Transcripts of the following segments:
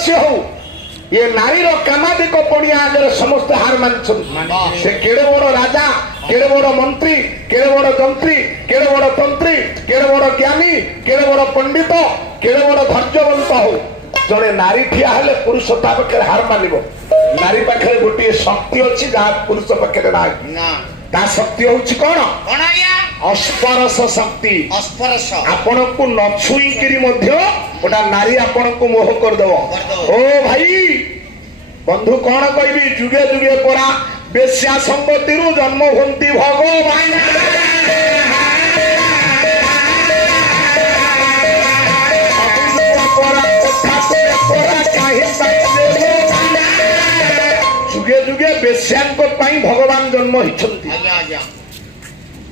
सदस्य हो ये नारी कामादिक पड़िया आगे समस्त हार मान से केड़े बड़ राजा केड़े बड़ मंत्री केड़े बड़ जंत्री केड़े बड़ तंत्री केड़े बड़ ज्ञानी केड़े बड़ पंडित केड़े बड़ धैर्यवंत हो जड़े नारी ठिया हेले पुरुष ता पाखे हार मानिब नारी पाखे गोटे शक्ति अच्छी जहाँ पुरुष पाखे ना ता शक्ति होउछि कोन कोन आज्ञा अस्परस शक्ति अस्परस आपण को न छुई करी मध्य ओटा नारी आपण को मोह कर दो ओ भाई बंधु कोन कहबी जुगे जुगे परा बेश्या संगति रु जन्म होंती भगवान जुगे जुगे बेश्या भगवान जन्म होइछंती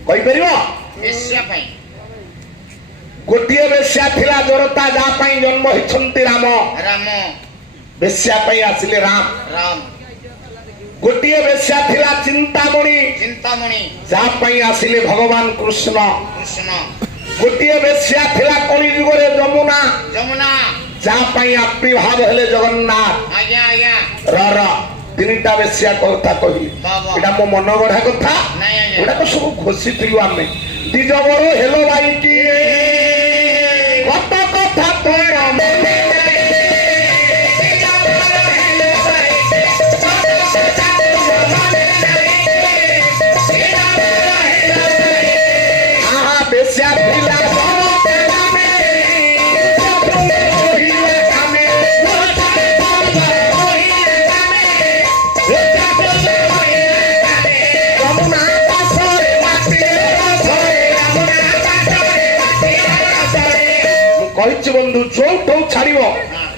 कही परिबो बेश्या पई गोटिए बेश्या थिला जरता जा पई जन्म होइछंती राम राम बेश्या पई आसिले राम राम गोटिए बेश्या थिला चिंतामणि जा पई आसिले भगवान कृष्ण कृष्ण गोटिए बेश्या थिला कली युग रे जमुना जमुना जा पई आविर्भाव हेले जगन्नाथ आज्ञा आज्ञा र तीनटा बेश्या कथा कही एटा मो मन गढ़ा कथा नहीं आज्ञा एटा तो सब घोषी थिलु आमे दिजबर हेलो भाई की कत कथा तोरा मने आहा बेश्या थिला कही बंधु जो ठो छाड़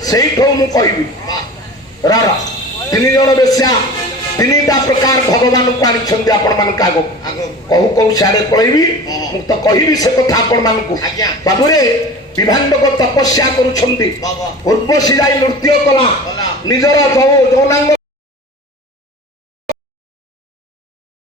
से मुझे रारा तीन जन बेश्या तीनटा प्रकार भगवान को आनी आपण मान कहू कहू सियाड़े पलैबी मु तो कहि से कथा आपण मान बाबूरे विभांडक तपस्या करूछंती उर्वशी जाई नृत्य कला निजर जो जौनांग